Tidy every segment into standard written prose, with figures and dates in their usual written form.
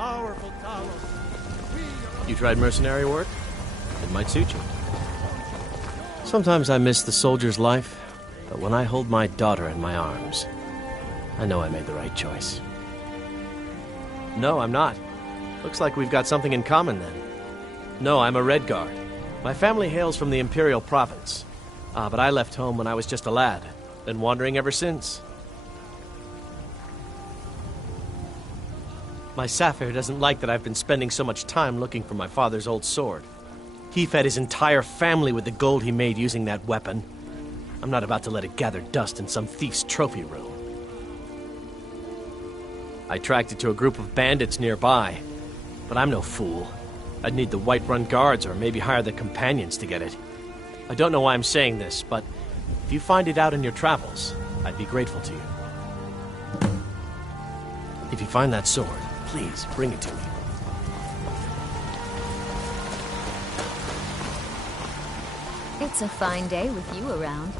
powerful Talos. You tried mercenary work? It might suit you. Sometimes I miss the soldier's life, but when I hold my daughter in my arms, I know I made the right choice. No, I'm not. Looks like we've got something in common then. No, I'm a Red Guard. My family hails from the Imperial Province. But I left home when I was just a lad. Been wandering ever since. My Sapphire doesn't like that I've been spending so much time looking for my father's old sword. He fed his entire family with the gold he made using that weapon. I'm not about to let it gather dust in some thief's trophy room. I tracked it to a group of bandits nearby, but I'm no fool. I'd need the Whiterun Guards or maybe hire the Companions to get it. I don't know why I'm saying this, but if you find it out in your travels, I'd be grateful to you. If you find that sword, please bring it to me. It's a fine day with you around.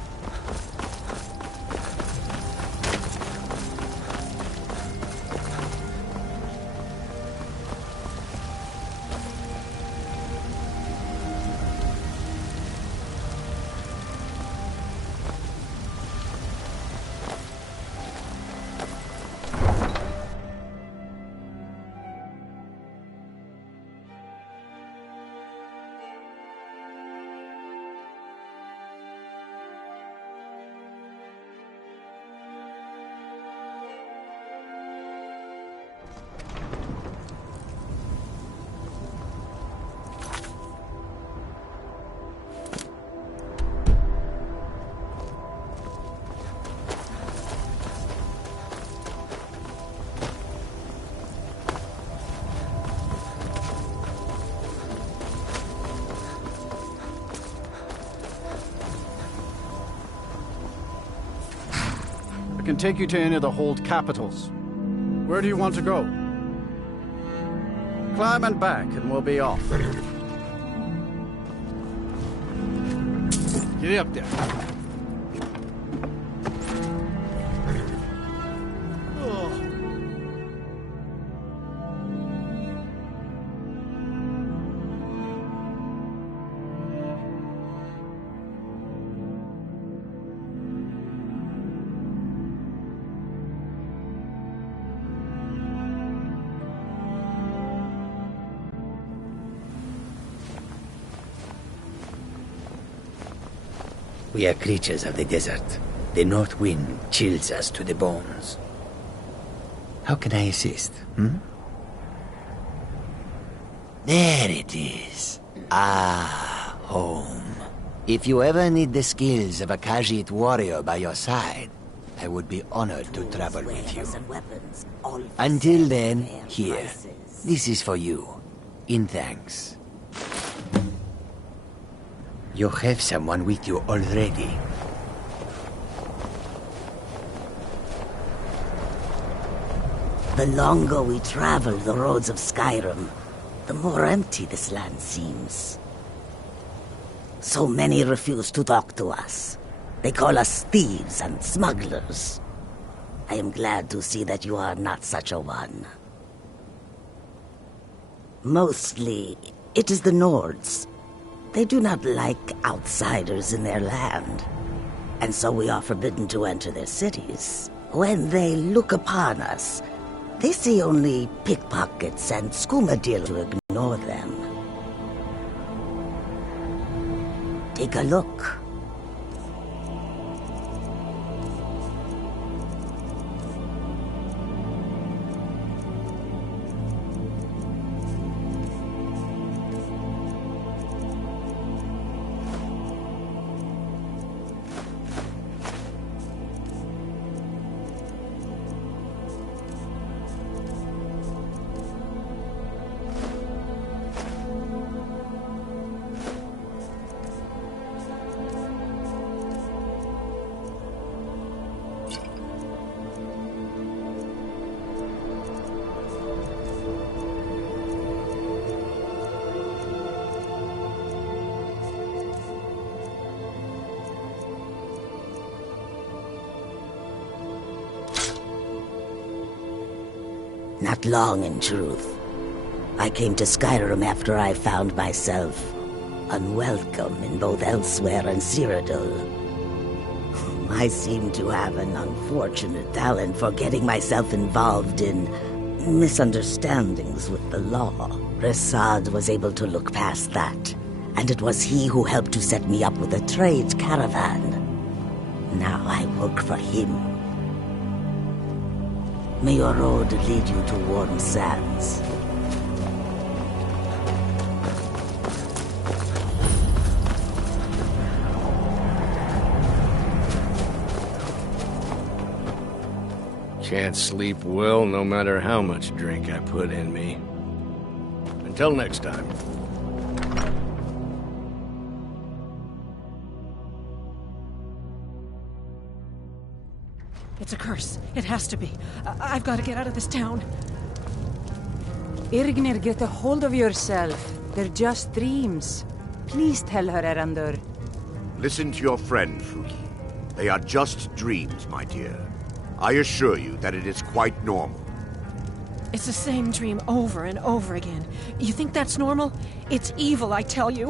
I can take you to any of the hold capitals. Where do you want to go? Climb and back, and we'll be off. Get up there. We are creatures of the desert. The north wind chills us to the bones. How can I assist, There it is. Ah, home. If you ever need the skills of a Khajiit warrior by your side, I would be honored to travel with you. Until then, here. This is for you. In thanks. You have someone with you already. The longer we travel the roads of Skyrim, the more empty this land seems. So many refuse to talk to us. They call us thieves and smugglers. I am glad to see that you are not such a one. Mostly, it is the Nords. They do not like outsiders in their land, and so we are forbidden to enter their cities. When they look upon us, they see only pickpockets and skooma to ignore them. Take a look. Not long, in truth. I came to Skyrim after I found myself unwelcome in both Elsewhere and Cyrodiil. I seem to have an unfortunate talent for getting myself involved in misunderstandings with the law. Resad was able to look past that, and it was he who helped to set me up with a trade caravan. Now I work for him. May your road lead you to warm sands. Can't sleep well no matter how much drink I put in me. Until next time. It's a curse. It has to be. I've got to get out of this town. Irgnir, get a hold of yourself. They're just dreams. Please tell her, Erandur. Listen to your friend, Fuki. They are just dreams, my dear. I assure you that it is quite normal. It's the same dream over and over again. You think that's normal? It's evil, I tell you.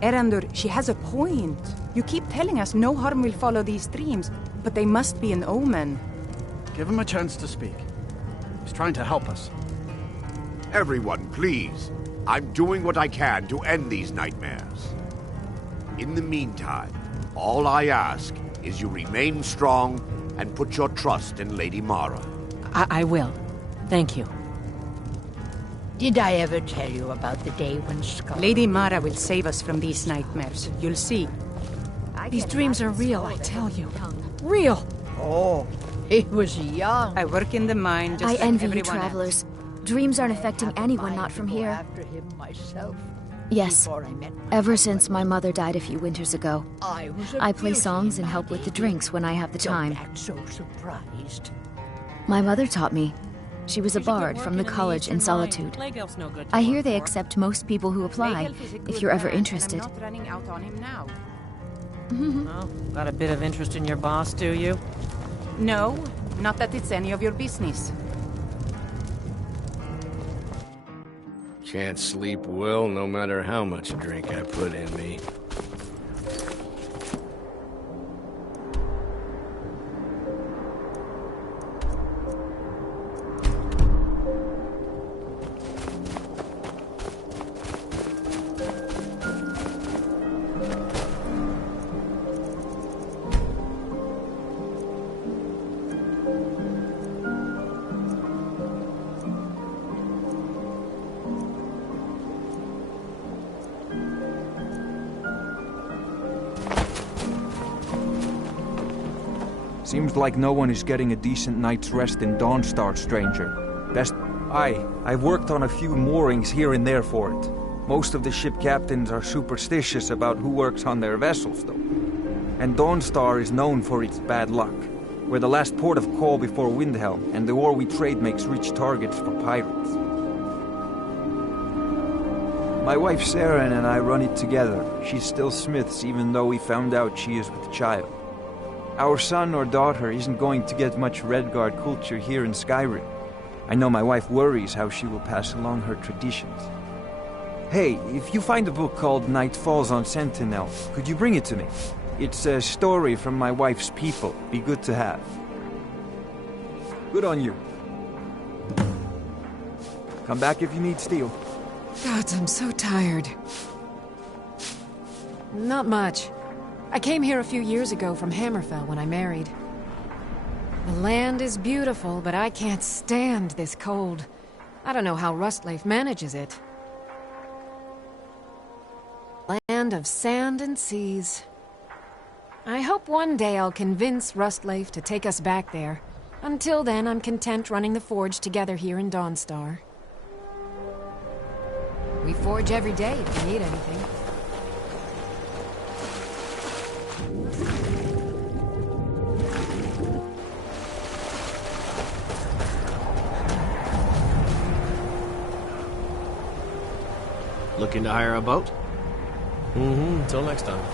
Erandur, she has a point. You keep telling us no harm will follow these dreams, but they must be an omen. Give him a chance to speak. He's trying to help us. Everyone, please. I'm doing what I can to end these nightmares. In the meantime, all I ask is you remain strong and put your trust in Lady Mara. I will. Thank you. Did I ever tell you about the day when Skyrim... Lady Mara will save us from these nightmares. You'll see. These dreams are real, I tell you. Real! Oh, he was young. I work in the mine just I like envy you everyone travelers. else. Dreams aren't affecting anyone not from here. After him myself. Yes. Before I met Ever since my mother died a few winters ago. I play songs and help with the drinks when I have the time. Don't act so surprised. My mother taught me. She was a bard from the college in Solitude. I hear they accept most people who apply, if you're ever interested. I'm not running out on him now. Oh, got a bit of interest in your boss, do you? No, not that it's any of your business. Can't sleep well no matter how much drink I put in me. Seems like no one is getting a decent night's rest in Dawnstar, stranger. I've worked on a few moorings here and there for it. Most of the ship captains are superstitious about who works on their vessels, though. And Dawnstar is known for its bad luck. We're the last port of call before Windhelm, and the ore we trade makes rich targets for pirates. My wife Sarah and I run it together. She's still Smith's, even though we found out she is with child. Our son or daughter isn't going to get much Redguard culture here in Skyrim. I know my wife worries how she will pass along her traditions. Hey, if you find a book called Night Falls on Sentinel, could you bring it to me? It's a story from my wife's people. Be good to have. Good on you. Come back if you need steel. God, I'm so tired. Not much. I came here a few years ago from Hammerfell when I married. The land is beautiful, but I can't stand this cold. I don't know how Rustleif manages it. Land of sand and seas. I hope one day I'll convince Rustleif to take us back there. Until then, I'm content running the forge together here in Dawnstar. We forge every day if you need anything. Looking to hire a boat? Until next time.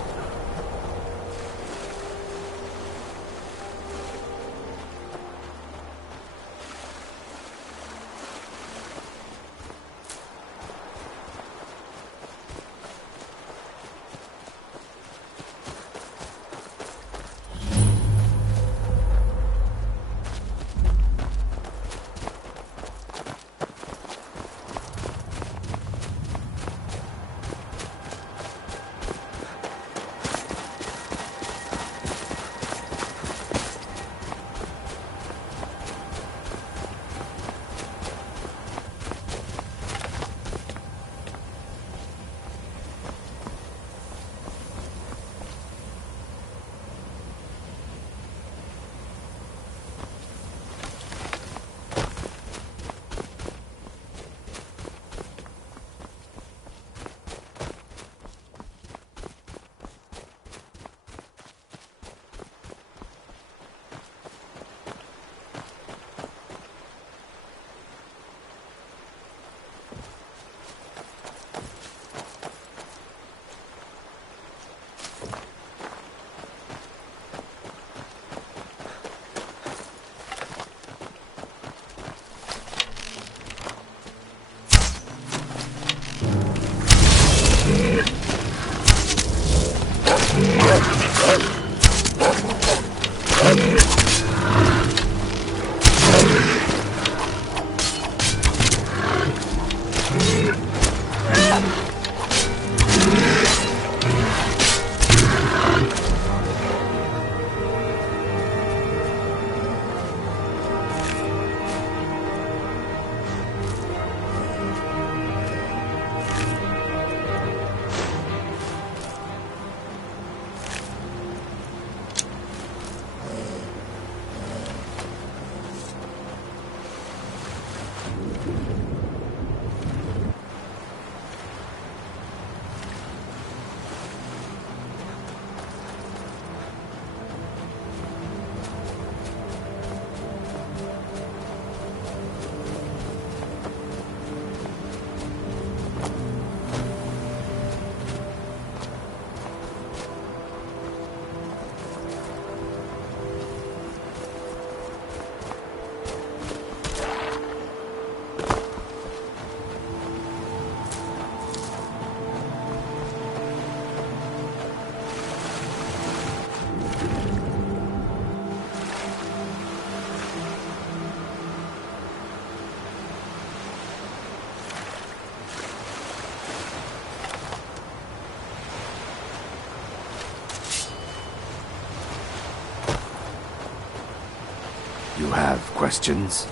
You have questions?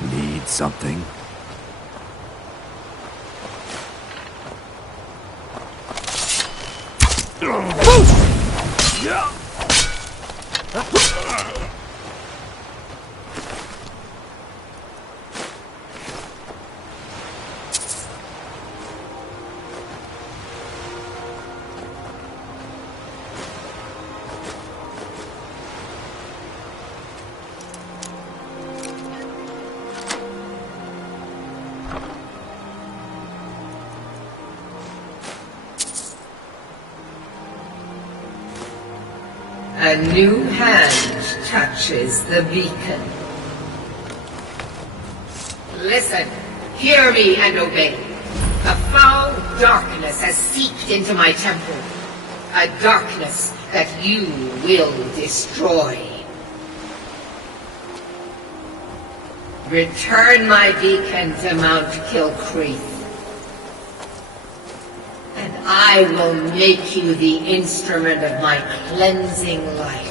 Need something? A new hand touches the beacon. Listen, hear me and obey. A foul darkness has seeped into my temple. A darkness that you will destroy. Return my beacon to Mount Kilcreath. And I will make you the instrument of my cleansing light.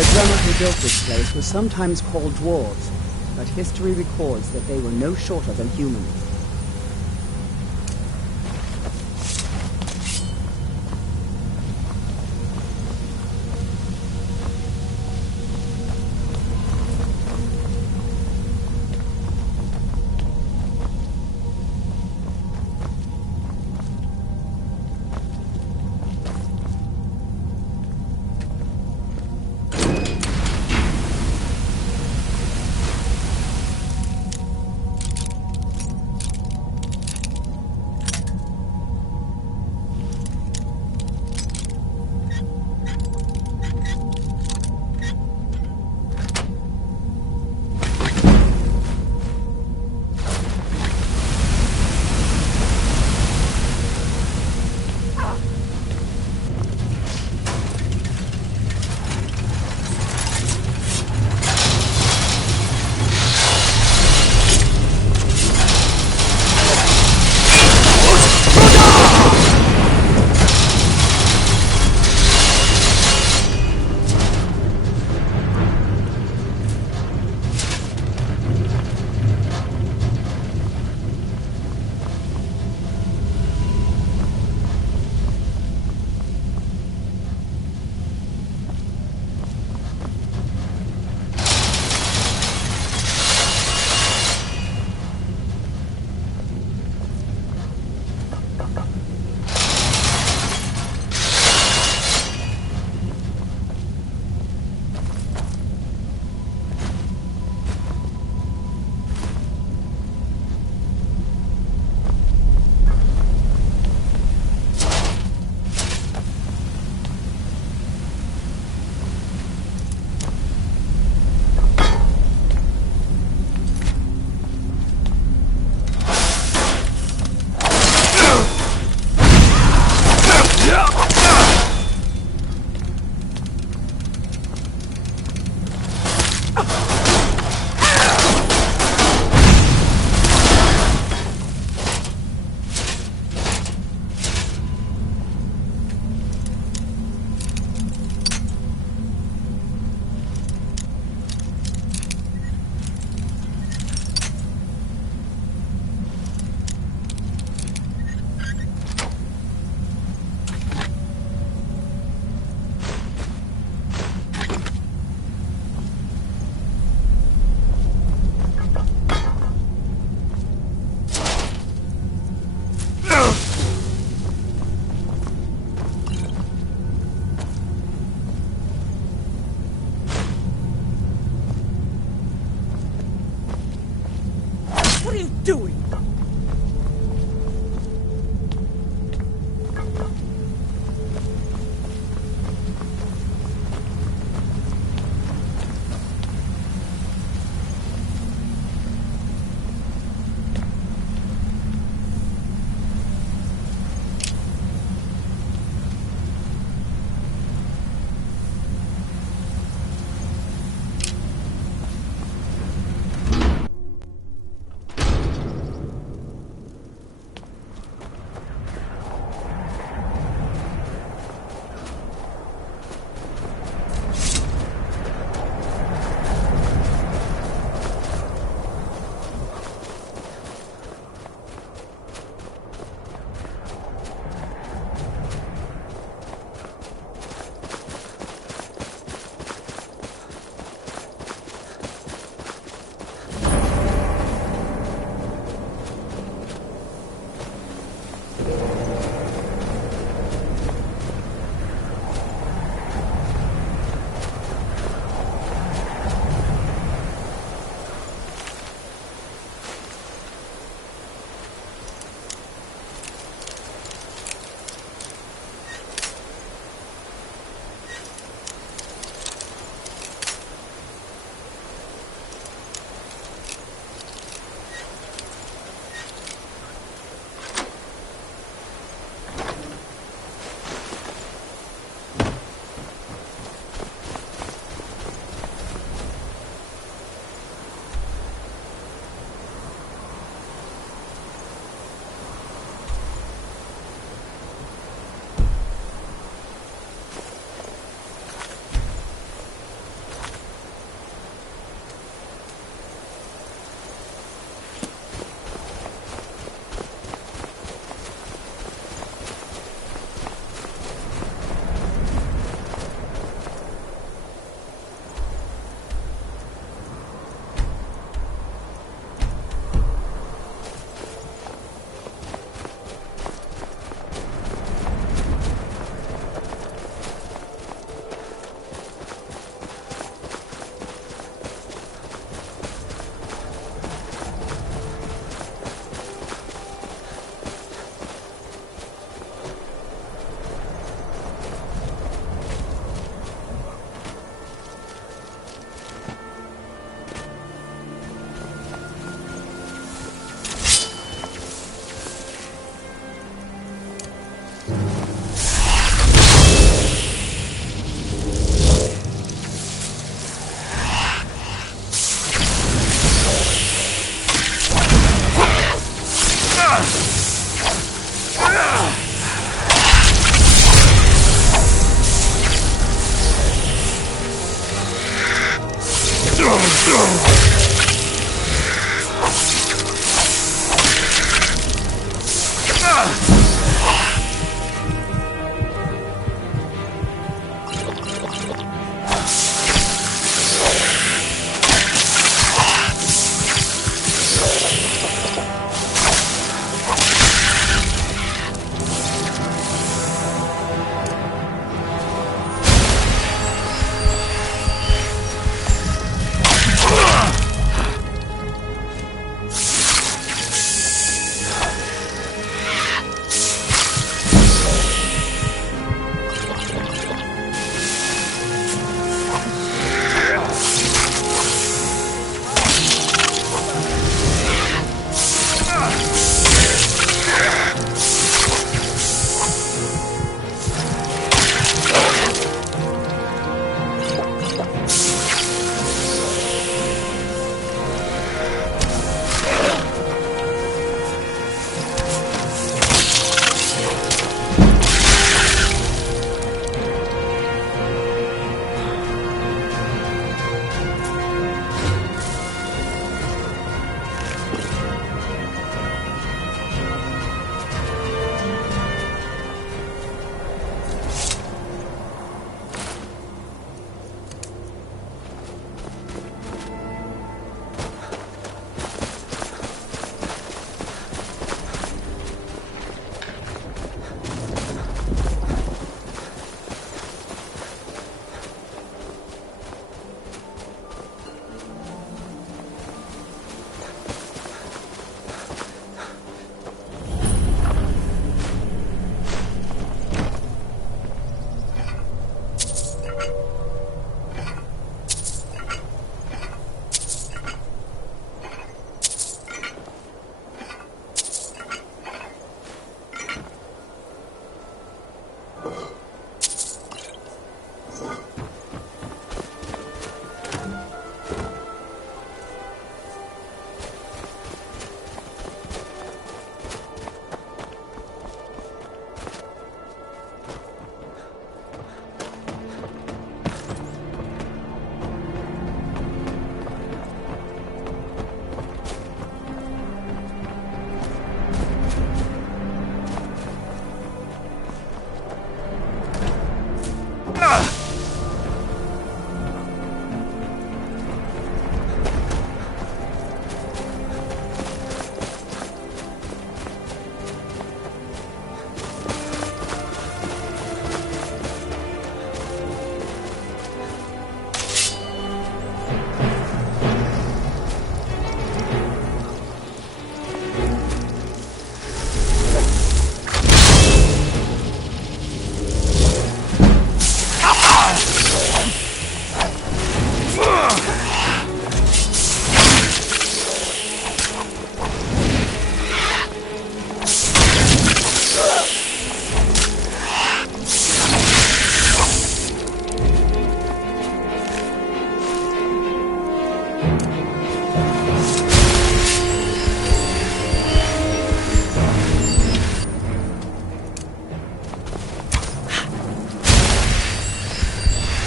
The drummer who built this place was sometimes called dwarves, but history records that they were no shorter than humans.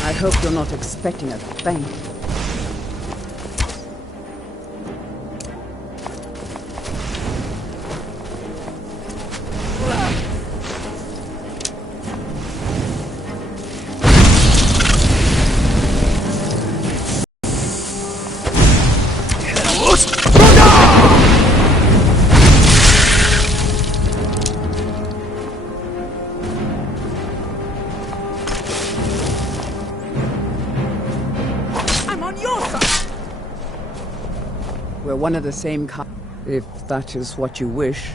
I hope you're not expecting a thank you. We're one of the same kind, if that is what you wish.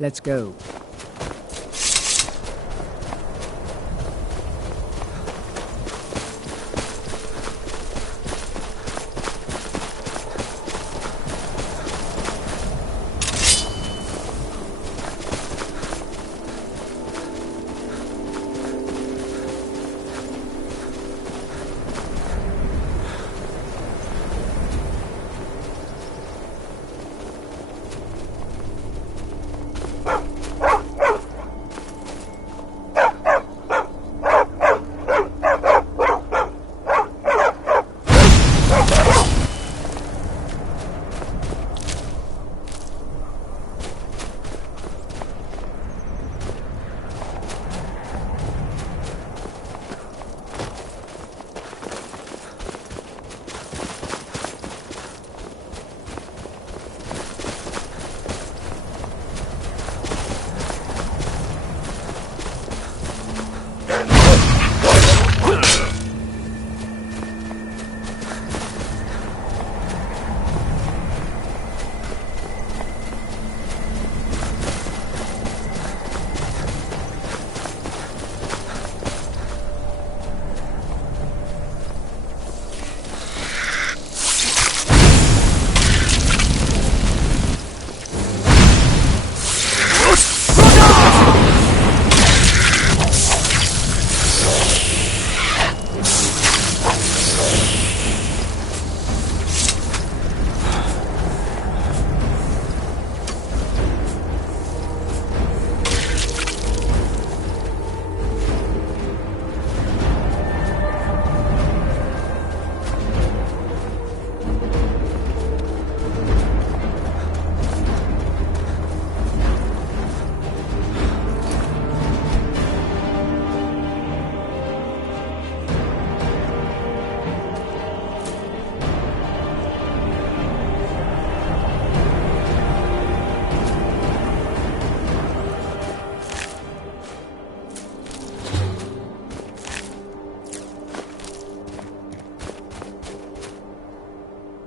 Let's go.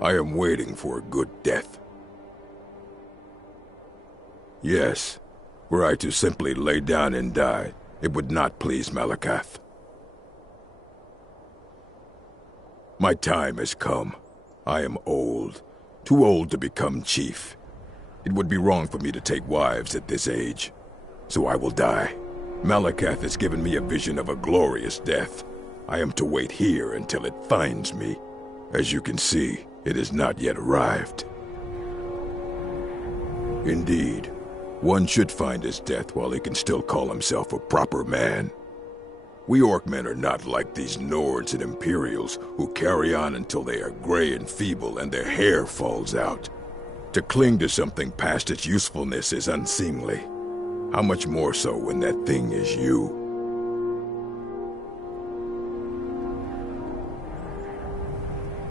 I am waiting for a good death. Yes, were I to simply lay down and die, it would not please Malakath. My time has come. I am old, too old to become chief. It would be wrong for me to take wives at this age, so I will die. Malakath has given me a vision of a glorious death. I am to wait here until it finds me. As you can see, It has not yet arrived. Indeed, one should find his death while he can still call himself a proper man. We Orcmen are not like these Nords and Imperials who carry on until they are gray and feeble and their hair falls out. To cling to something past its usefulness is unseemly. How much more so when that thing is you?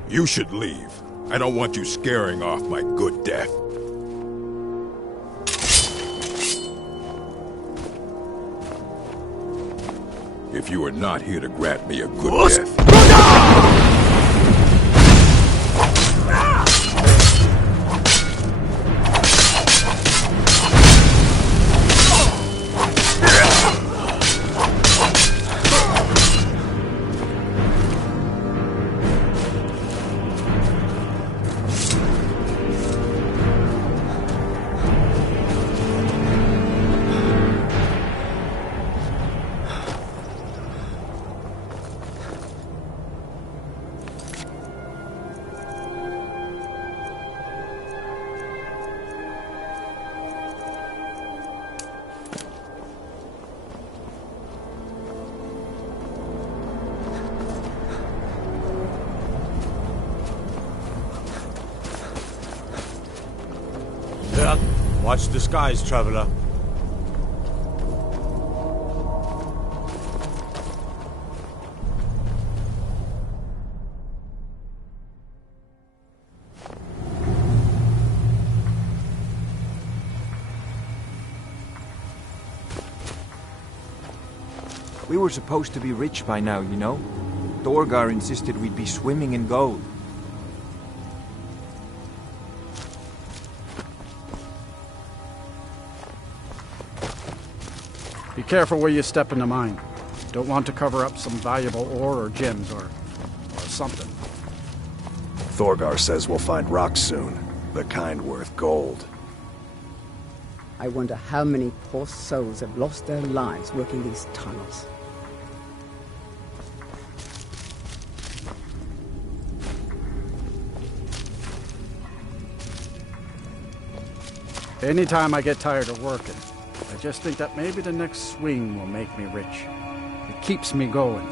You should leave. I don't want you scaring off my good death. If you are not here to grant me a good death... Watch the skies, traveler. We were supposed to be rich by now, you know? Thorgar insisted we'd be swimming in gold. Be careful where you step in the mine. Don't want to cover up some valuable ore or gems or something. Thorgar says we'll find rocks soon, the kind worth gold. I wonder how many poor souls have lost their lives working these tunnels. Anytime I get tired of working, I just think that maybe the next swing will make me rich. It keeps me going.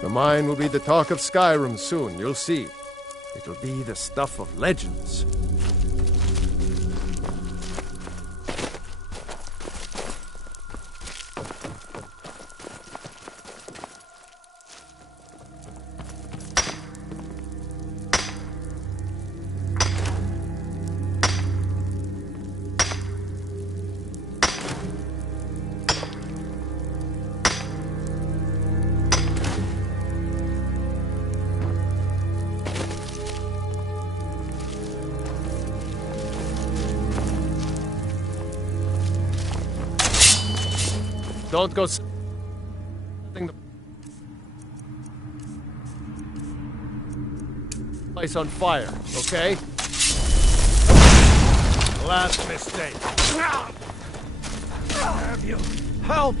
The mine will be the talk of Skyrim soon, you'll see. It'll be the stuff of legends. Don't go setting the place on fire, okay? Last mistake. Have you? Help!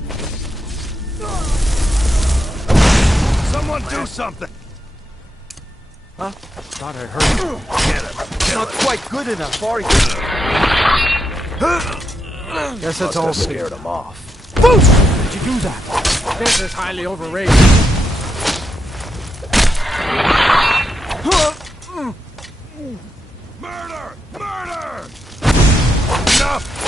Someone do something! Huh? Thought I heard you. Get him! Not quite good enough, are you? Guess it's all scared him off. Boost! Did you do that? This is highly overrated. Murder! Murder! Enough!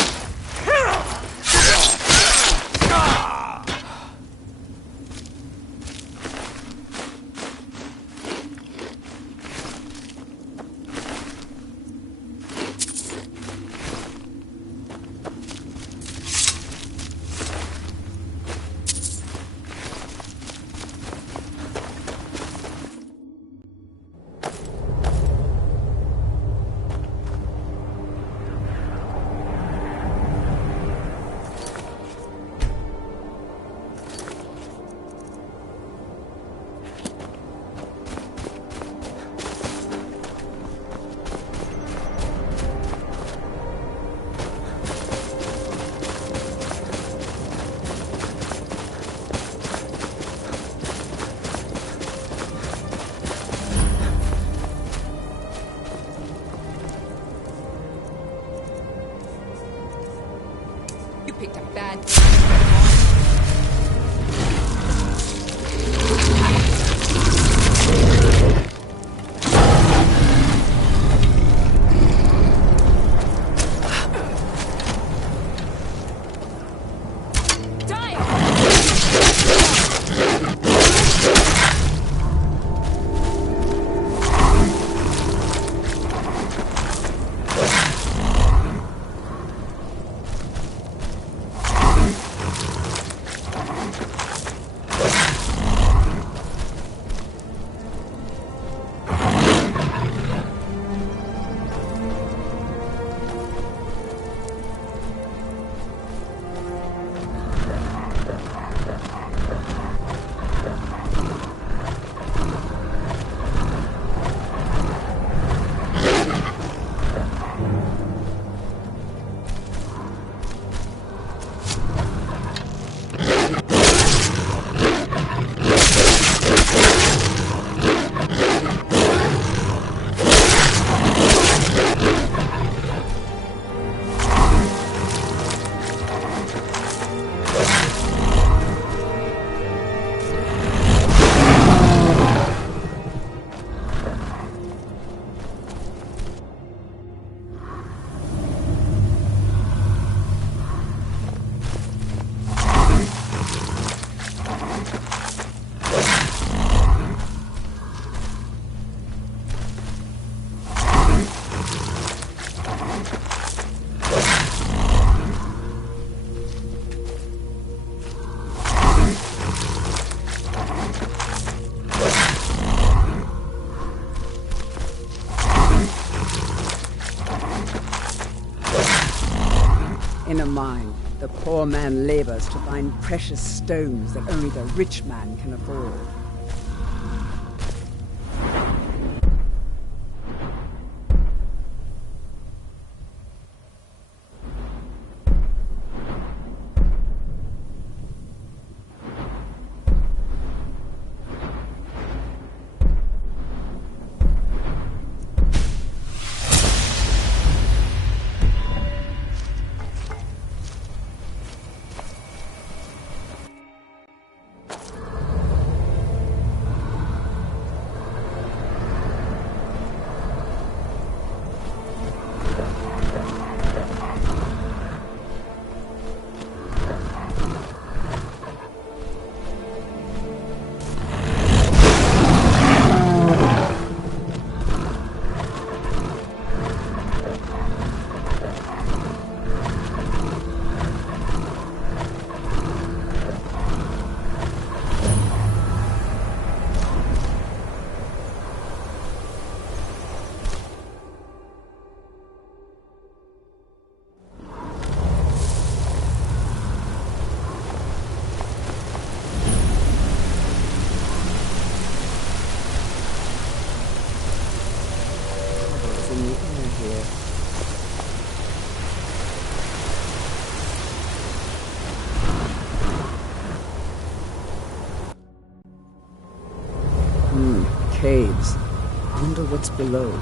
In a mine, the poor man labors to find precious stones that only the rich man can afford. Caves. I wonder what's below.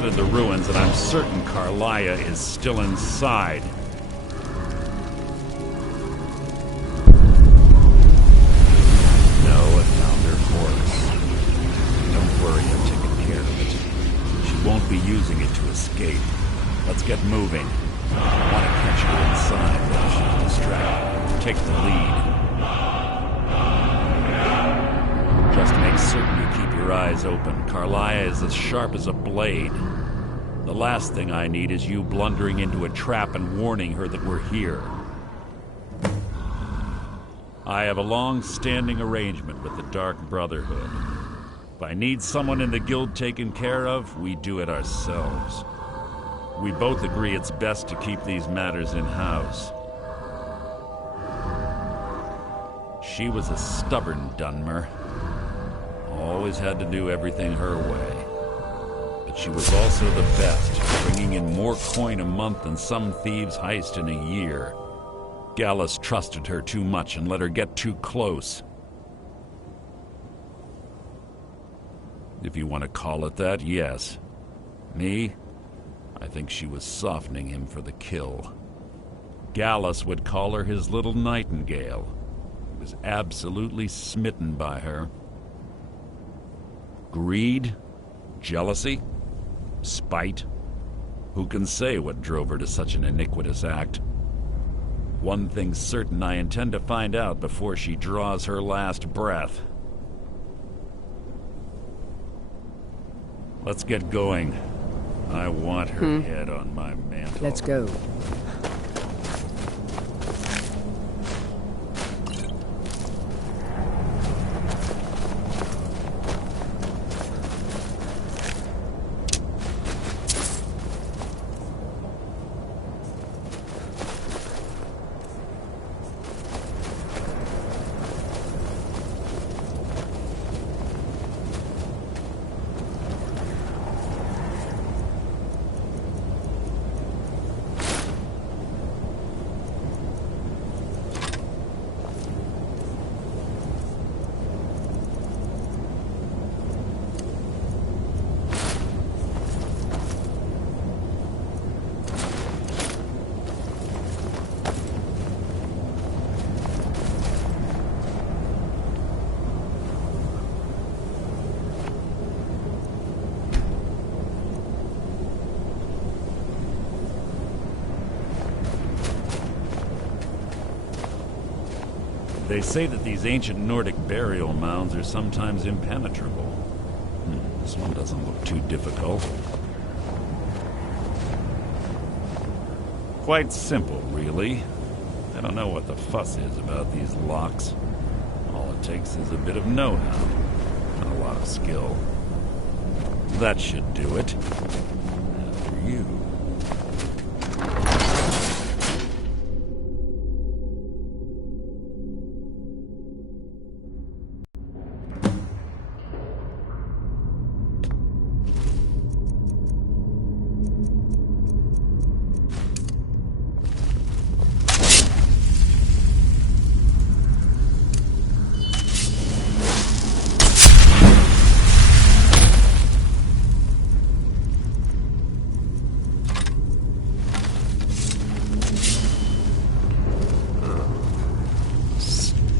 scouted the ruins, and I'm certain Carlia is still inside. No, I found her horse. Don't worry, I've taken care of it. She won't be using it to escape. Let's get moving. I want to catch her inside while she's distracted. Take the lead. Just make certain you keep your eyes open. Carlia is as sharp as a blade. The last thing I need is you blundering into a trap and warning her that we're here. I have a long-standing arrangement with the Dark Brotherhood. If I need someone in the guild taken care of, we do it ourselves. We both agree it's best to keep these matters in-house. She was a stubborn Dunmer. Always had to do everything her way. But she was also the best, bringing in more coin a month than some thieves heist in a year. Gallus trusted her too much and let her get too close. If you want to call it that, yes. Me? I think she was softening him for the kill. Gallus would call her his little nightingale. He was absolutely smitten by her. Greed? Jealousy? Spite? Who can say what drove her to such an iniquitous act? One thing's certain, I intend to find out before she draws her last breath. Let's get going. I want her head on my mantle. Let's go. They say that these ancient Nordic burial mounds are sometimes impenetrable. This one doesn't look too difficult. Quite simple, really. I don't know what the fuss is about these locks. All it takes is a bit of know-how and a lot of skill. That should do it. After you.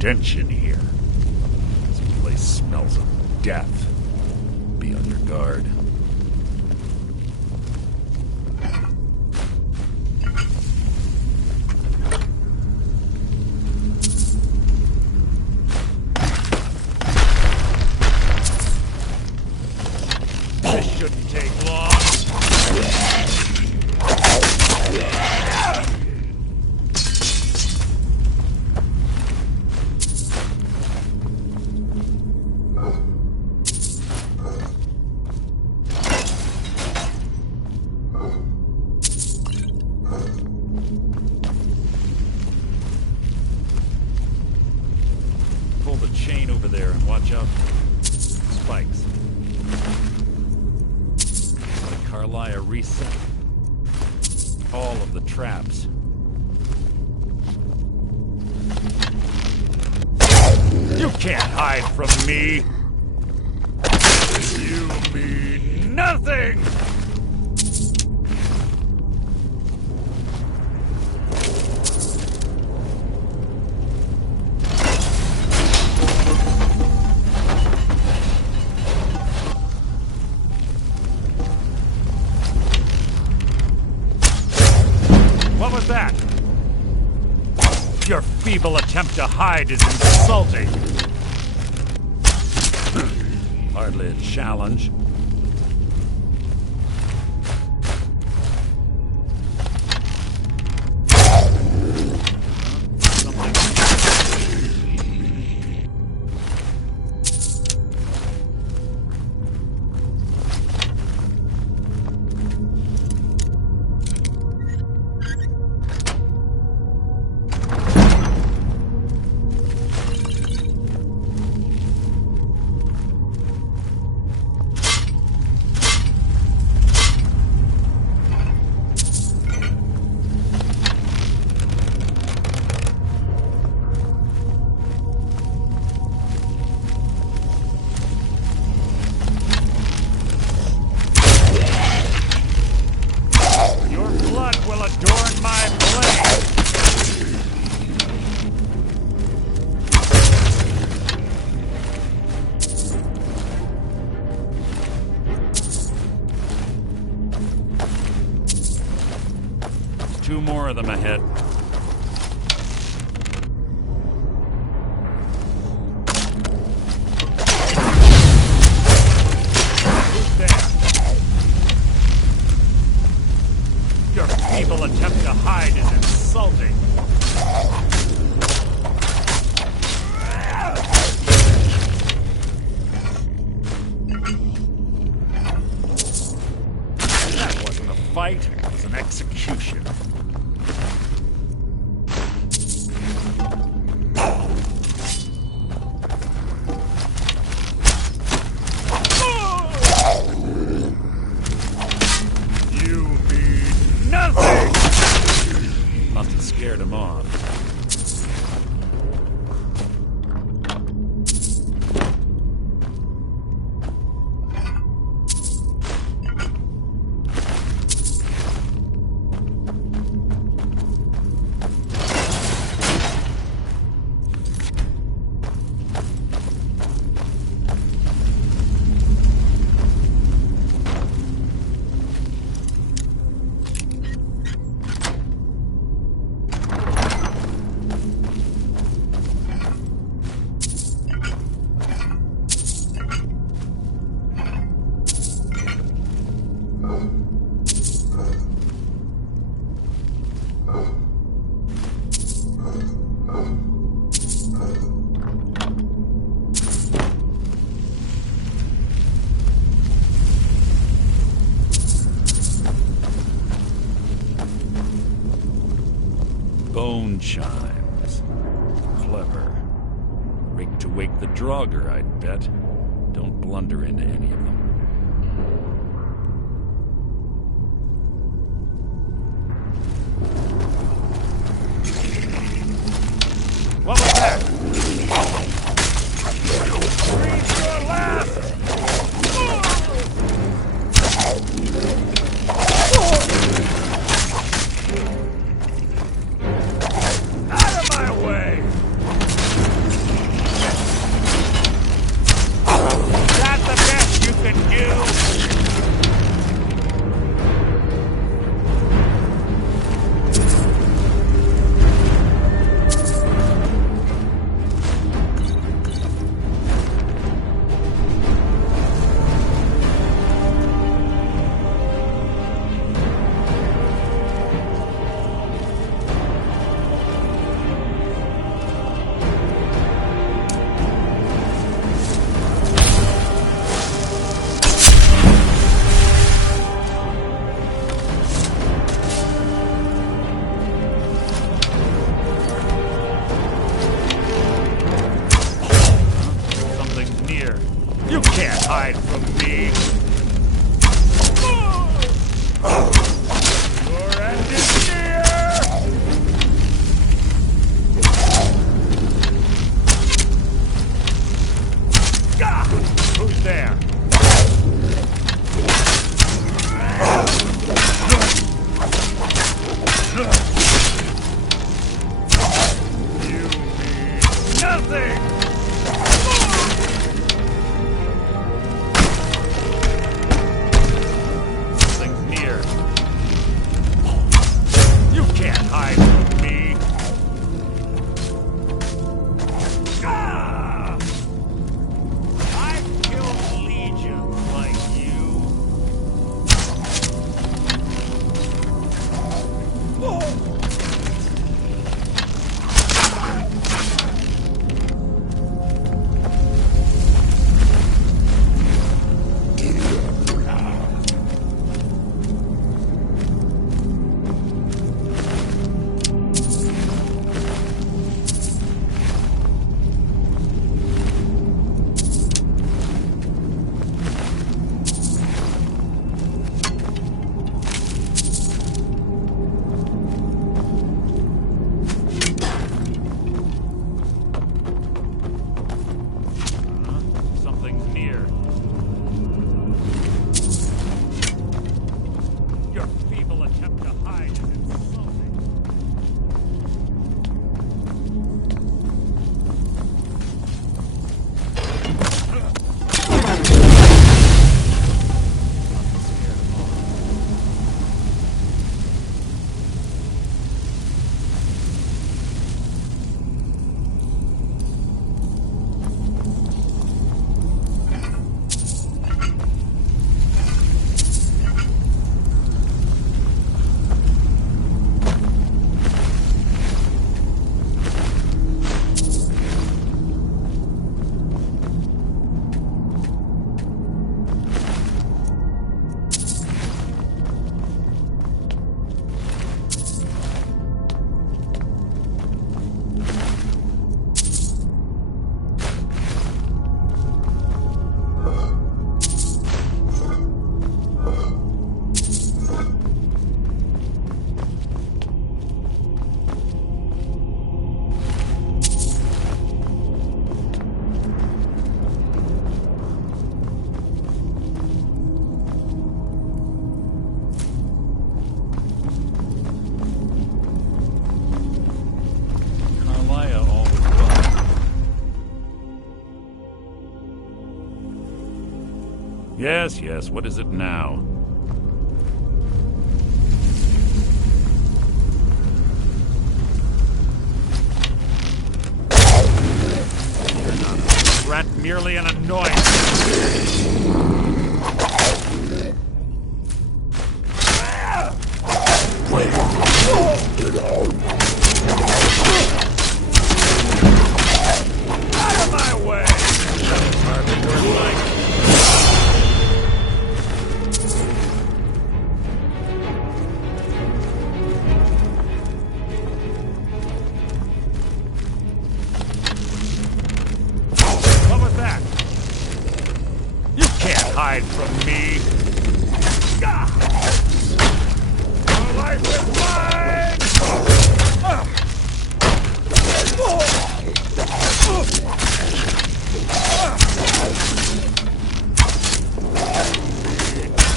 Stench in here. This place smells of death. Be on your guard. This shouldn't take long. Pull the chain over there and watch out for spikes. Let Carlia reset all of the traps. You can't hide from me! You mean nothing! What was that? Your feeble attempt to hide is insulting. Hardly a challenge. Two more of them ahead. Who's there? Your feeble attempt to hide is insulting. That wasn't a fight, it was an execution. Scared him off. Bone chimes. Clever. Rigged to wake the Draugr, I'd bet. Don't blunder into any of them. What was that? Breathe your last! Out of my way! Is that the best you can do? Yes, yes, what is it now? You're not a threat, merely an annoyance. Out of my way! That's hardly worth my... Hide from me. Your life is mine!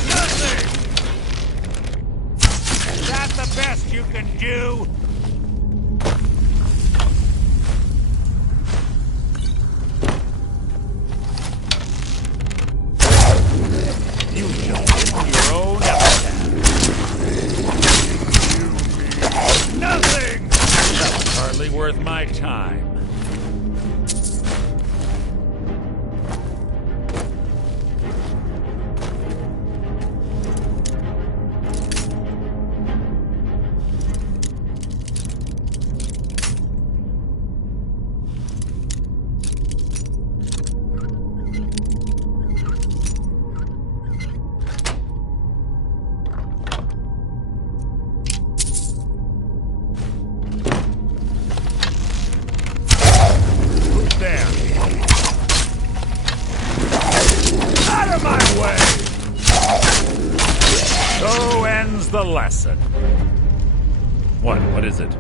Nothing! Is that the best you can do? Worth my time. So ends the lesson. What is it?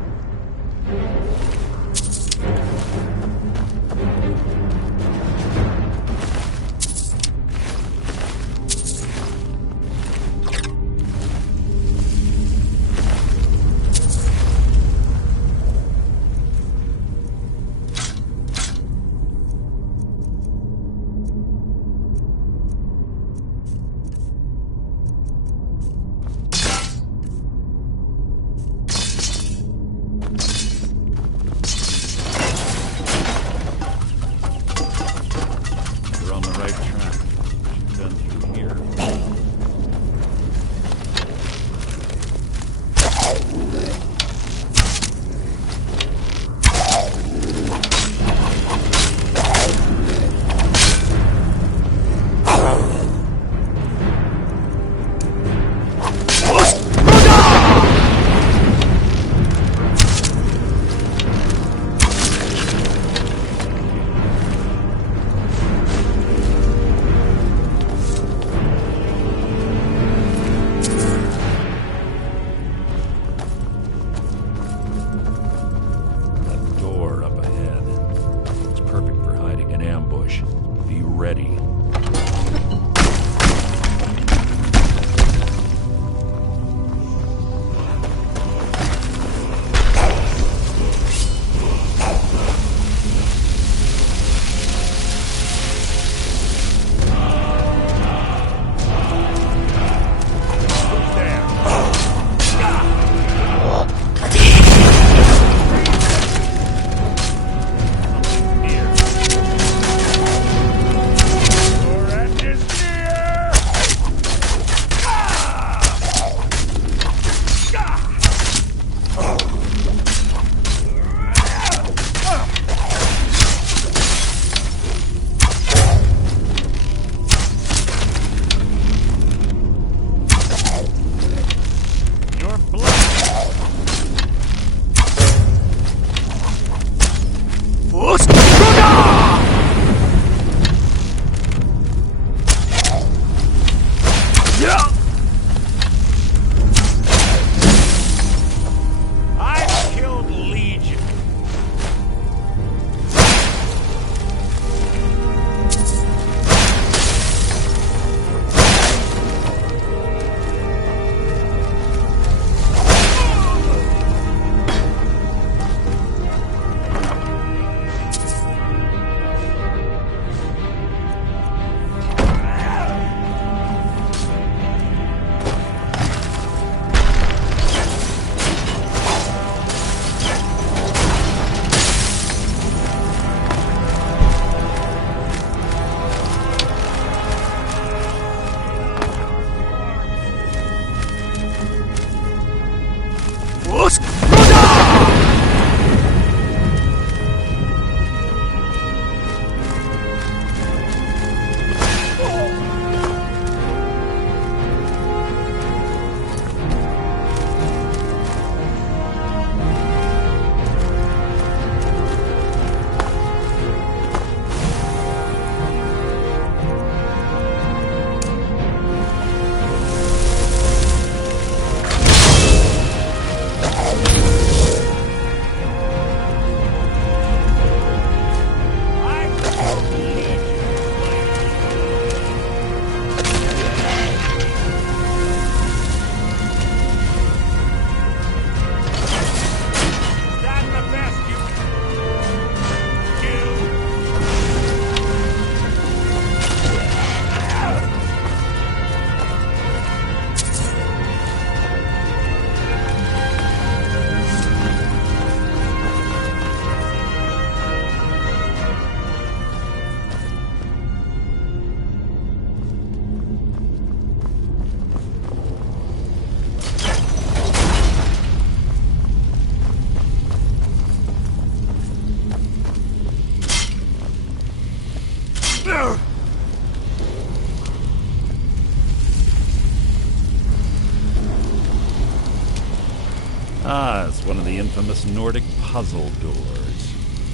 Ah, it's one of the infamous Nordic puzzle doors.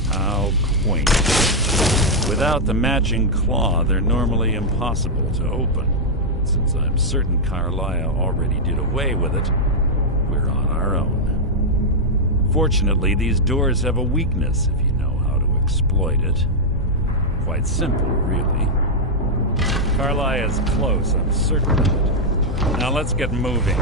How quaint. Without the matching claw, they're normally impossible to open. Since I'm certain Carlia already did away with it, we're on our own. Fortunately, these doors have a weakness if you know how to exploit it. Quite simple, really. Carlia is close, I'm certain of it. Now let's get moving.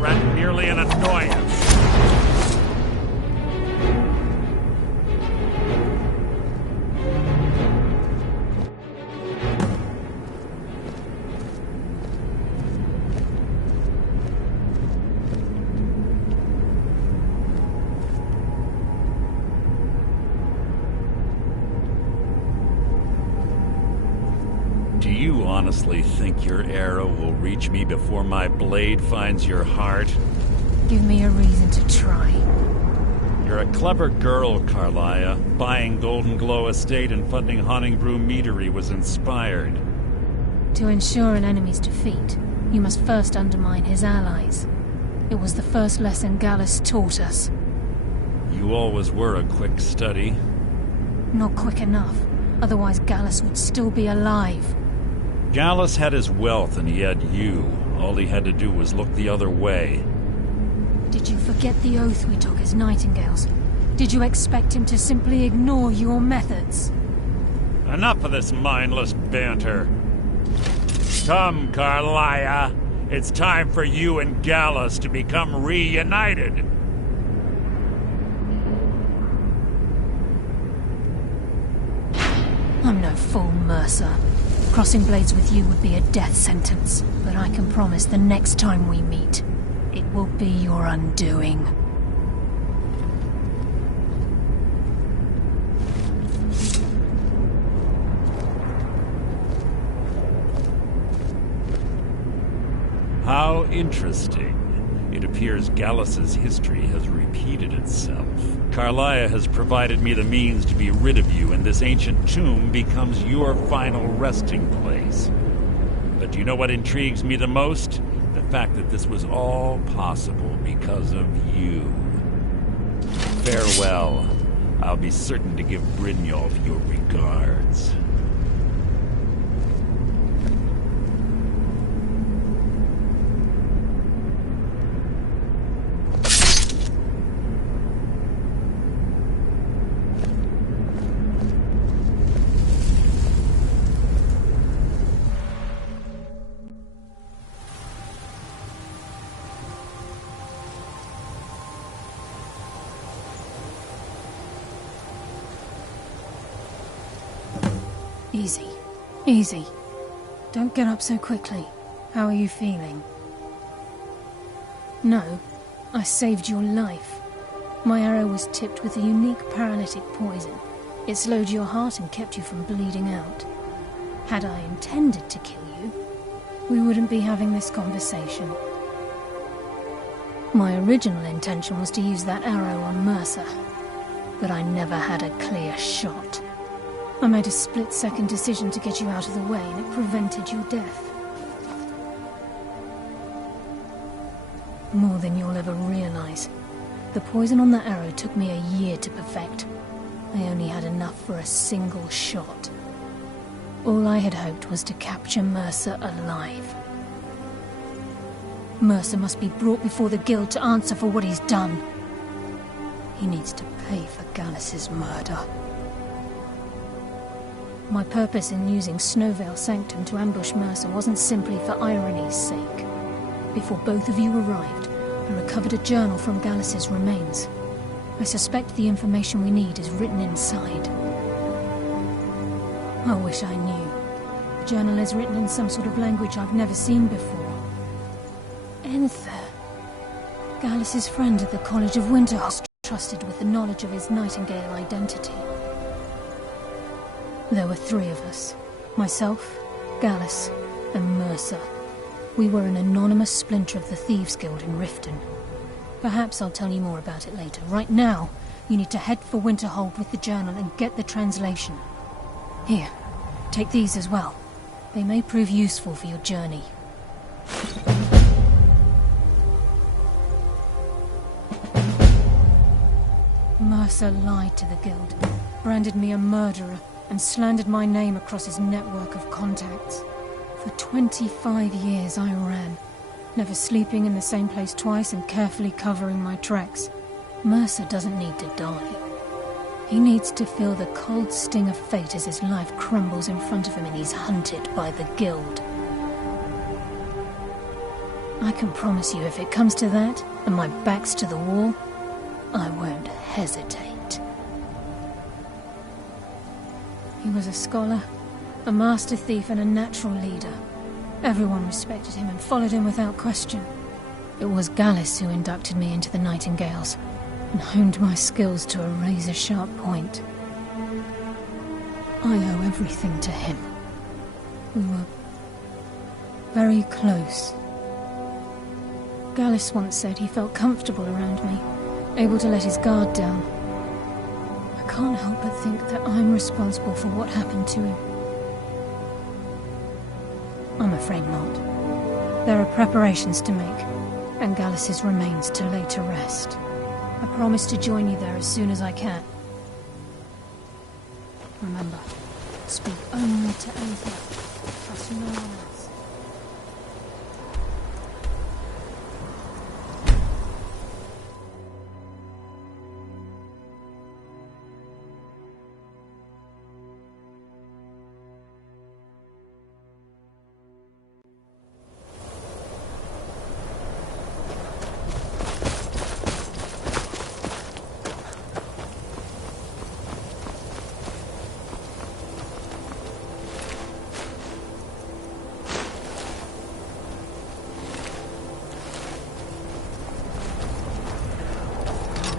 Rat merely an annoyance. Do you honestly think your arrow will reach me before my blade finds your heart? Give me a reason to try. You're a clever girl, Carlia. Buying Golden Glow Estate and funding Honningbrew Meadery was inspired. To ensure an enemy's defeat, you must first undermine his allies. It was the first lesson Gallus taught us. You always were a quick study. Not quick enough, otherwise Gallus would still be alive. Gallus had his wealth and he had you. All he had to do was look the other way. Did you forget the oath we took as Nightingales? Did you expect him to simply ignore your methods? Enough of this mindless banter. Come, Carlia. It's time for you and Gallus to become reunited. I'm no fool, Mercer. Crossing blades with you would be a death sentence, but I can promise the next time we meet, it will be your undoing. How interesting. It appears Gallus's history has repeated itself. Carlia has provided me the means to be rid of you, and this ancient tomb becomes your final resting place. But do you know what intrigues me the most? The fact that this was all possible because of you. Farewell. I'll be certain to give Brynjolf your regards. Easy. Easy. Don't get up so quickly. How are you feeling? No, I saved your life. My arrow was tipped with a unique paralytic poison. It slowed your heart and kept you from bleeding out. Had I intended to kill you, we wouldn't be having this conversation. My original intention was to use that arrow on Mercer, but I never had a clear shot. I made a split-second decision to get you out of the way, and it prevented your death. More than you'll ever realize. The poison on that arrow took me a year to perfect. I only had enough for a single shot. All I had hoped was to capture Mercer alive. Mercer must be brought before the Guild to answer for what he's done. He needs to pay for Gallus's murder. My purpose in using Snowvale Sanctum to ambush Mercer wasn't simply for irony's sake. Before both of you arrived, I recovered a journal from Gallus's remains. I suspect the information we need is written inside. I wish I knew. The journal is written in some sort of language I've never seen before. Enther. Gallus's friend at the College of Winterhold, trusted with the knowledge of his Nightingale identity. There were 3 of us. Myself, Gallus, and Mercer. We were an anonymous splinter of the Thieves' Guild in Riften. Perhaps I'll tell you more about it later. Right now, you need to head for Winterhold with the journal and get the translation. Here, take these as well. They may prove useful for your journey. Mercer lied to the Guild, branded me a murderer, and slandered my name across his network of contacts. For 25 years I ran, never sleeping in the same place twice and carefully covering my tracks. Mercer doesn't need to die. He needs to feel the cold sting of fate as his life crumbles in front of him and he's hunted by the Guild. I can promise you, if it comes to that, and my back's to the wall, I won't hesitate. He was a scholar, a master thief, and a natural leader. Everyone respected him and followed him without question. It was Gallus who inducted me into the Nightingales, and honed my skills to a razor-sharp point. I owe everything to him. We were very close. Gallus once said he felt comfortable around me, able to let his guard down. I can't help but think that I'm responsible for what happened to him. I'm afraid not. There are preparations to make, and Gallus's remains to lay to rest. I promise to join you there as soon as I can. Remember, speak only to Aether. Trust no one else.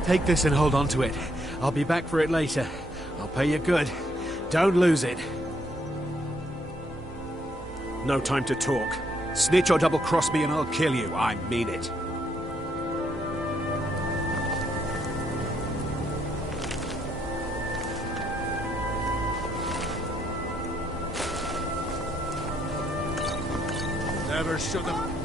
Take this and hold on to it. I'll be back for it later. I'll pay you good. Don't lose it. No time to talk. Snitch or double-cross me and I'll kill you. I mean it. Never should have...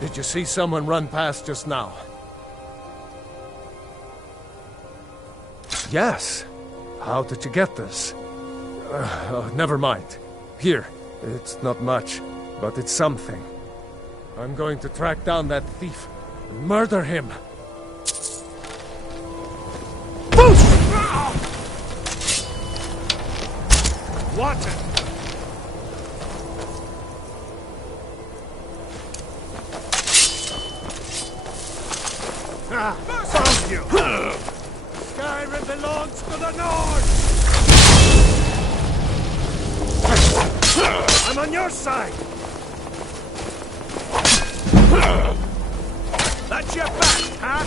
Did you see someone run past just now? Yes. How did you get this? Never mind. Here. It's not much, but it's something. I'm going to track down that thief and murder him. Watch it! Found you! Skyrim belongs to the North! I'm on your side! That's your back, huh?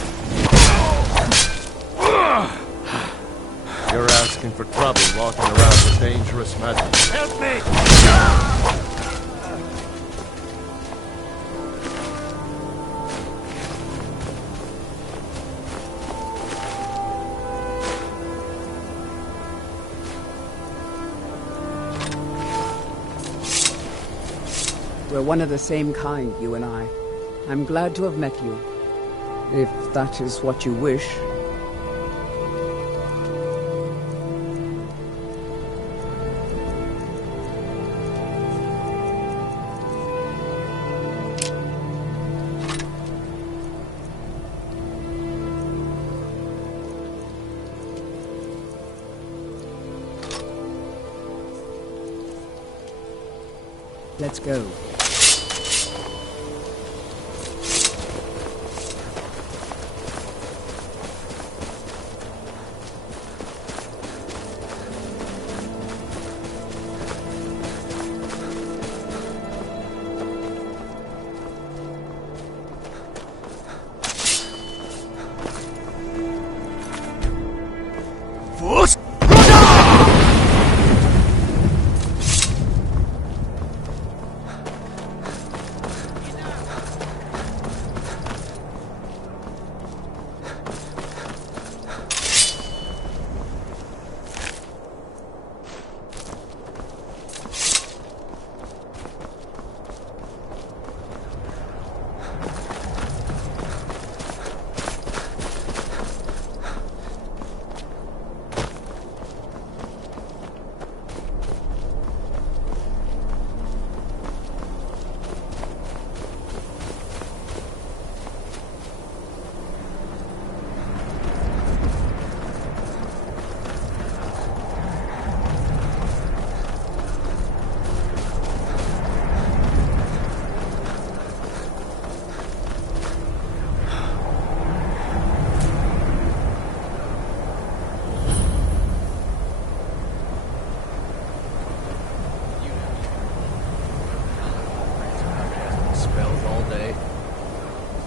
You're asking for trouble walking around with dangerous magic. Help me! We're one of the same kind, you and I. I'm glad to have met you. If that is what you wish. Let's go.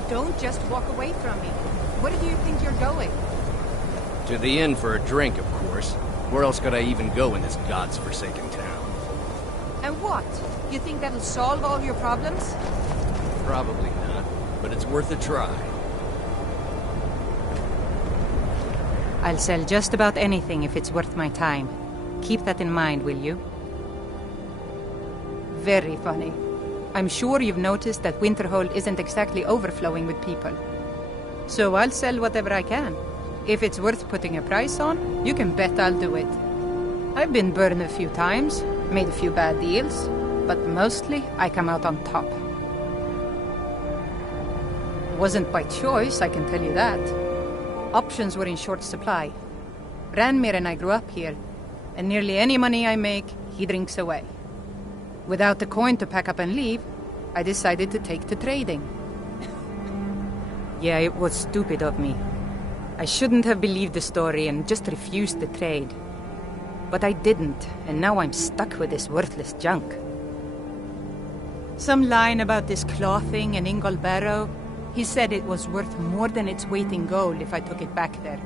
Don't just walk away from me. Where do you think you're going? To the inn for a drink, of course. Where else could I even go in this god's forsaken town? And what? You think that'll solve all your problems? Probably not, but it's worth a try. I'll sell just about anything if it's worth my time. Keep that in mind, will you? Very funny. I'm sure you've noticed that Winterhold isn't exactly overflowing with people. So I'll sell whatever I can. If it's worth putting a price on, you can bet I'll do it. I've been burned a few times, made a few bad deals, but mostly I come out on top. Wasn't by choice, I can tell you that. Options were in short supply. Ranmir and I grew up here, and nearly any money I make, he drinks away. Without a coin to pack up and leave, I decided to take to trading. Yeah, it was stupid of me. I shouldn't have believed the story and just refused the trade. But I didn't, and now I'm stuck with this worthless junk. Some line about this clothing in Ingol Barrow. He said it was worth more than its weight in gold if I took it back there.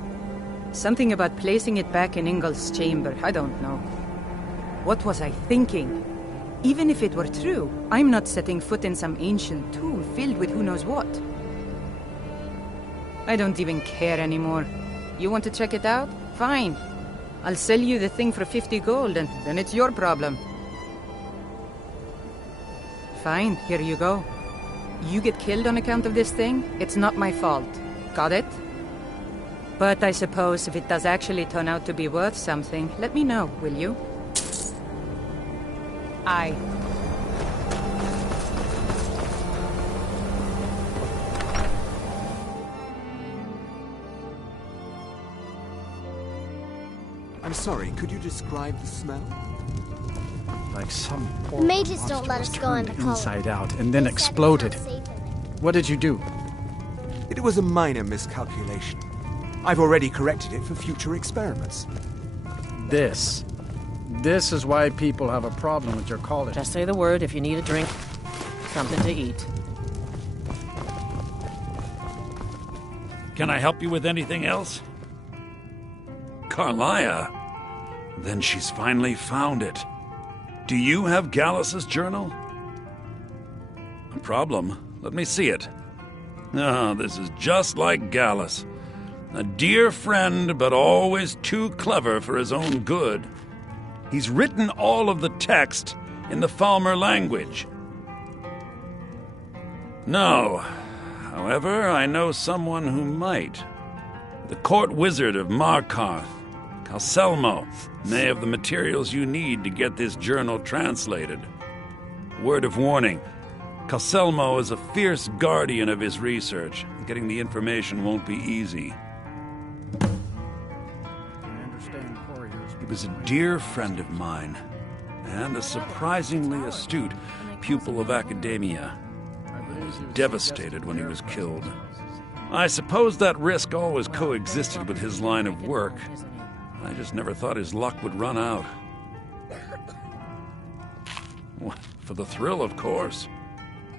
Something about placing it back in Ingol's chamber, I don't know. What was I thinking? Even if it were true, I'm not setting foot in some ancient tomb filled with who knows what. I don't even care anymore. You want to check it out? Fine. I'll sell you the thing for 50 gold, and then it's your problem. Fine, here you go. You get killed on account of this thing, it's not my fault. Got it? But I suppose if it does actually turn out to be worth something, let me know, will you? Aye. I'm sorry, could you describe the smell? Like some poor Mages monster don't let was us go in turned the colony. inside out and then exploded. What did you do? It was a minor miscalculation. I've already corrected it for future experiments. This is why people have a problem with your college. Just say the word if you need a drink, something to eat. Can I help you with anything else? Carlia? Then she's finally found it. Do you have Gallus's journal? A problem? Let me see it. Ah, this is just like Gallus. A dear friend, but always too clever for his own good. He's written all of the text in the Falmer language. No. However, I know someone who might. The court wizard of Markarth, Calselmo, may have the materials you need to get this journal translated. Word of warning, Calselmo is a fierce guardian of his research. Getting the information won't be easy. He was a dear friend of mine, and a surprisingly astute pupil of academia. I was devastated when he was killed. I suppose that risk always coexisted with his line of work. I just never thought his luck would run out. For the thrill, of course.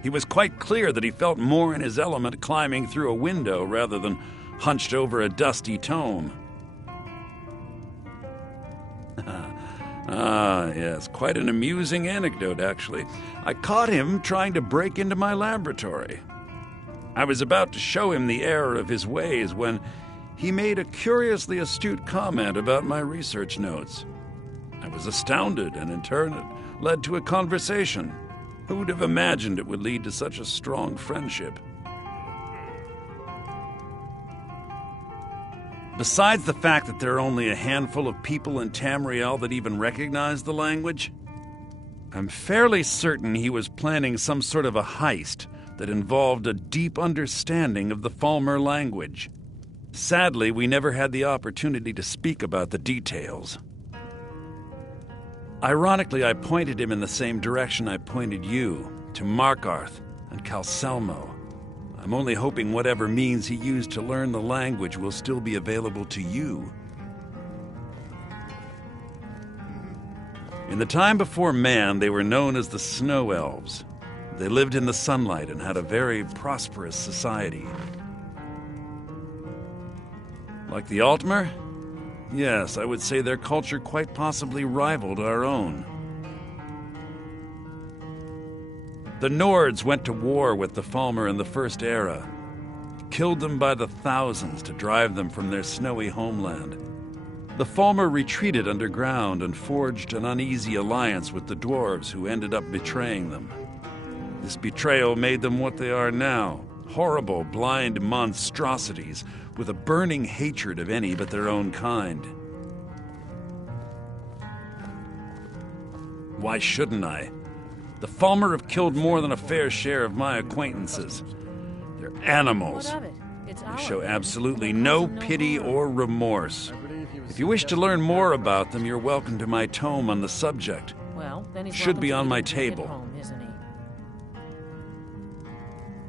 He was quite clear that he felt more in his element climbing through a window rather than hunched over a dusty tome. Ah, yes, quite an amusing anecdote, actually. I caught him trying to break into my laboratory. I was about to show him the error of his ways when he made a curiously astute comment about my research notes. I was astounded, and in turn it led to a conversation. Who would have imagined it would lead to such a strong friendship? Besides the fact that there are only a handful of people in Tamriel that even recognize the language, I'm fairly certain he was planning some sort of a heist that involved a deep understanding of the Falmer language. Sadly, we never had the opportunity to speak about the details. Ironically, I pointed him in the same direction I pointed you, to Markarth and Calselmo. I'm only hoping whatever means he used to learn the language will still be available to you. In the time before man, they were known as the Snow Elves. They lived in the sunlight and had a very prosperous society. Like the Altmer? Yes, I would say their culture quite possibly rivaled our own. The Nords went to war with the Falmer in the First Era, killed them by the thousands to drive them from their snowy homeland. The Falmer retreated underground and forged an uneasy alliance with the dwarves who ended up betraying them. This betrayal made them what they are now, horrible, blind monstrosities with a burning hatred of any but their own kind. Why shouldn't I? The Falmer have killed more than a fair share of my acquaintances. They're animals. They show absolutely no pity or remorse. If you wish to learn more about them, you're welcome to my tome on the subject. Well, then he's Should be on my table.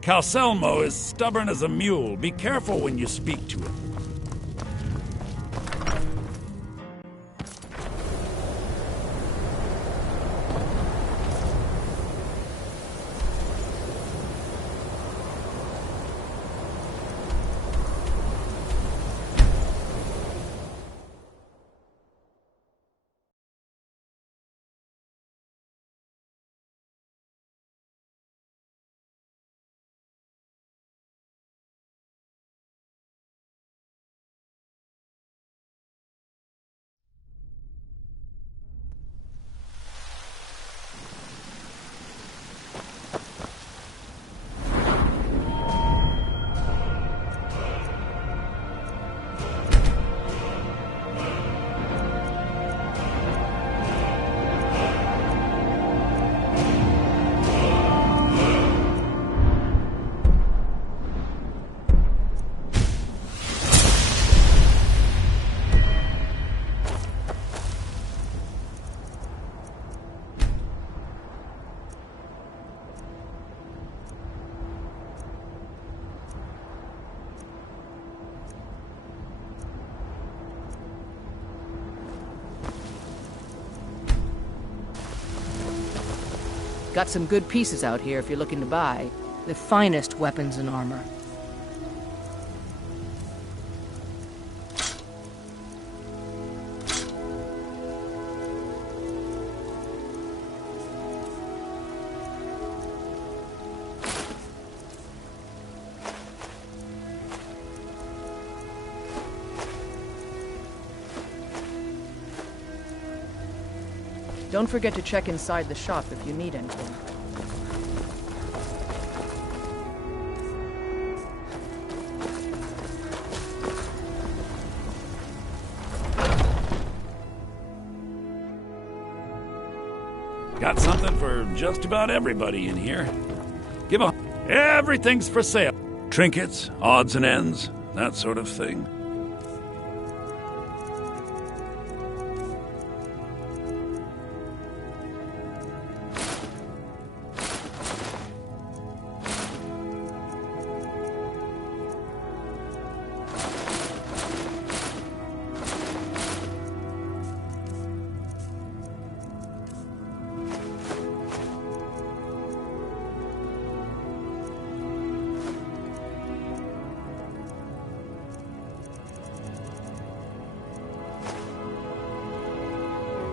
Calselmo is stubborn as a mule. Be careful when you speak to him. Got some good pieces out here if you're looking to buy. The finest weapons and armor. Don't forget to check inside the shop if you need anything. Got something for just about everybody in here. Everything's for sale. Trinkets, odds and ends, that sort of thing.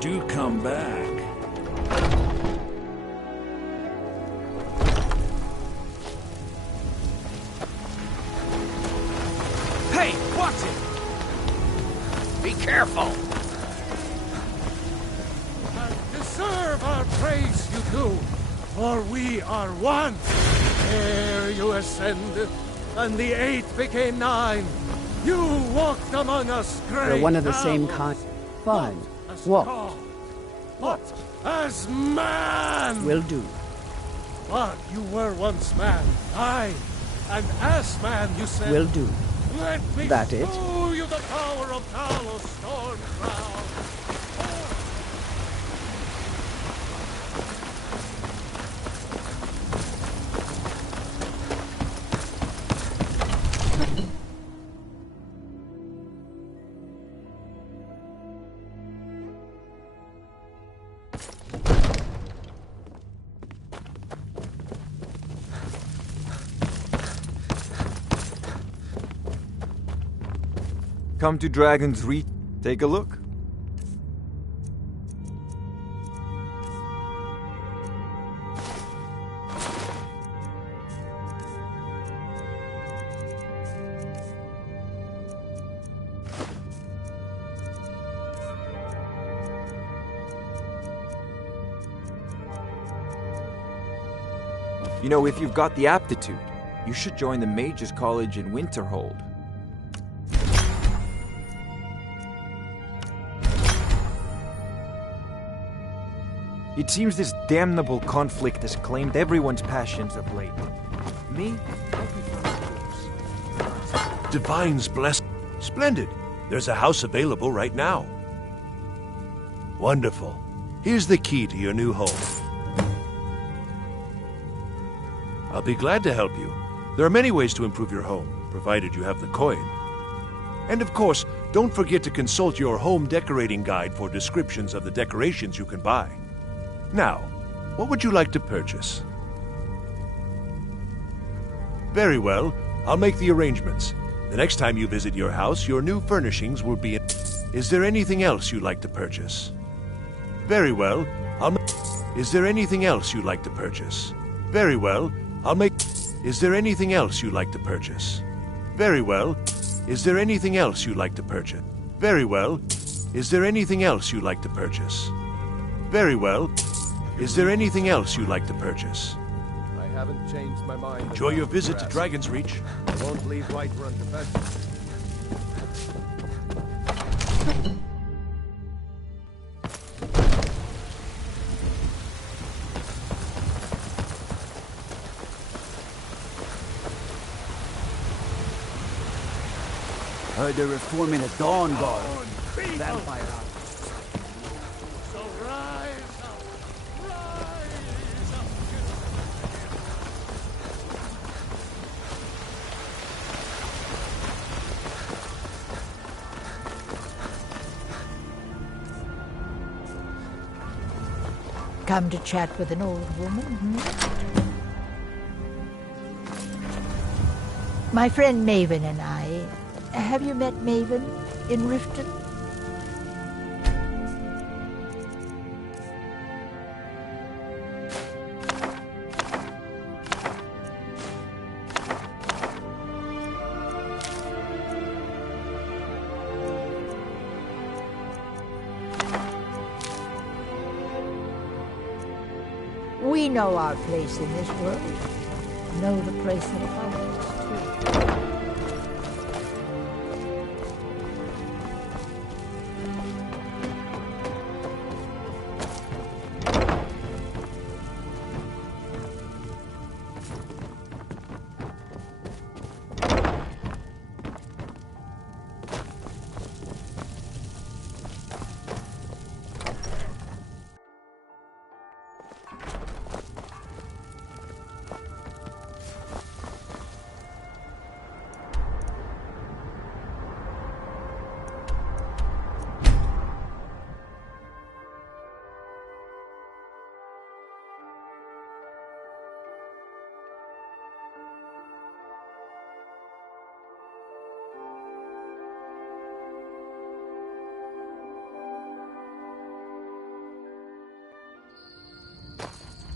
Do come back. Hey, watch it! Be careful! Deserve our praise, you do, for we are one. Ere you ascended, and the 8 became 9. You walked among us, great. We're one of the same kind. Fine. Walk. What? As man! Will do. But you were once man. Aye. And as man, you said... Will do. Let me That it? show you the power of Talos Stormcloud. Come to Dragon's Reach, take a look. You know, if you've got the aptitude, you should join the Mages College in Winterhold. It seems this damnable conflict has claimed everyone's passions of late. Me? Divine's blessed. Splendid. There's a house available right now. Wonderful. Here's the key to your new home. I'll be glad to help you. There are many ways to improve your home, provided you have the coin. And of course, don't forget to consult your home decorating guide for descriptions of the decorations you can buy. Now, what would you like to purchase? Very well, I'll make the arrangements. The next time you visit your house, your new furnishings will be in... Is there anything else you'd like to purchase? Very well, Is there anything else you'd like to purchase? Very well, Is there anything else you'd like to purchase? Very well. Is there anything else you'd like to purchase? Very well. Is there anything else you'd like to purchase? Very well. Is there anything else you'd like to purchase? I haven't changed my mind. Enjoy your visit to Dragon's Reach. I won't leave Whiterun defenseless. Heard they're reforming a Dawn Guard. Vampire army. So rise up, rise up. Come to chat with an old woman, My friend Maven and I. Have you met Maven in Riften? We know our place in this world. Know the place that follows, too.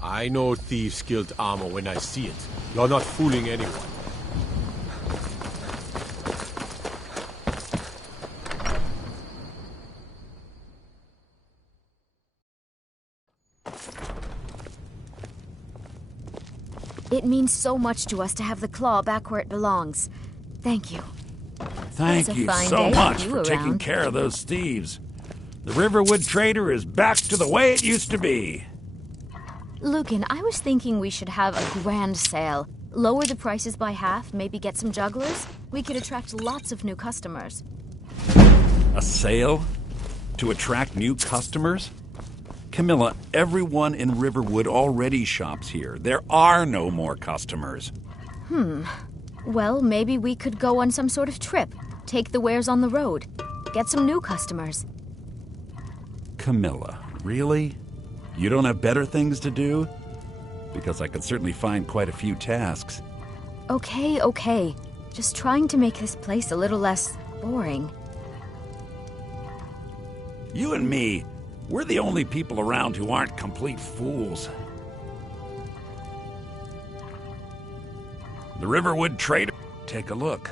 I know thieves killed armor when I see it. You're not fooling anyone. It means so much to us to have the claw back where it belongs. Thank you. Thank you so much for taking care of those thieves. The Riverwood Trader is back to the way it used to be. Lucan, I was thinking we should have a grand sale. Lower the prices by half, maybe get some jugglers. We could attract lots of new customers. A sale? To attract new customers? Camilla, everyone in Riverwood already shops here. There are no more customers. Well, maybe we could go on some sort of trip. Take the wares on the road. Get some new customers. Camilla, really? You don't have better things to do? Because I could certainly find quite a few tasks. Okay. Just trying to make this place a little less boring. You and me, we're the only people around who aren't complete fools. The Riverwood Trader. Take a look.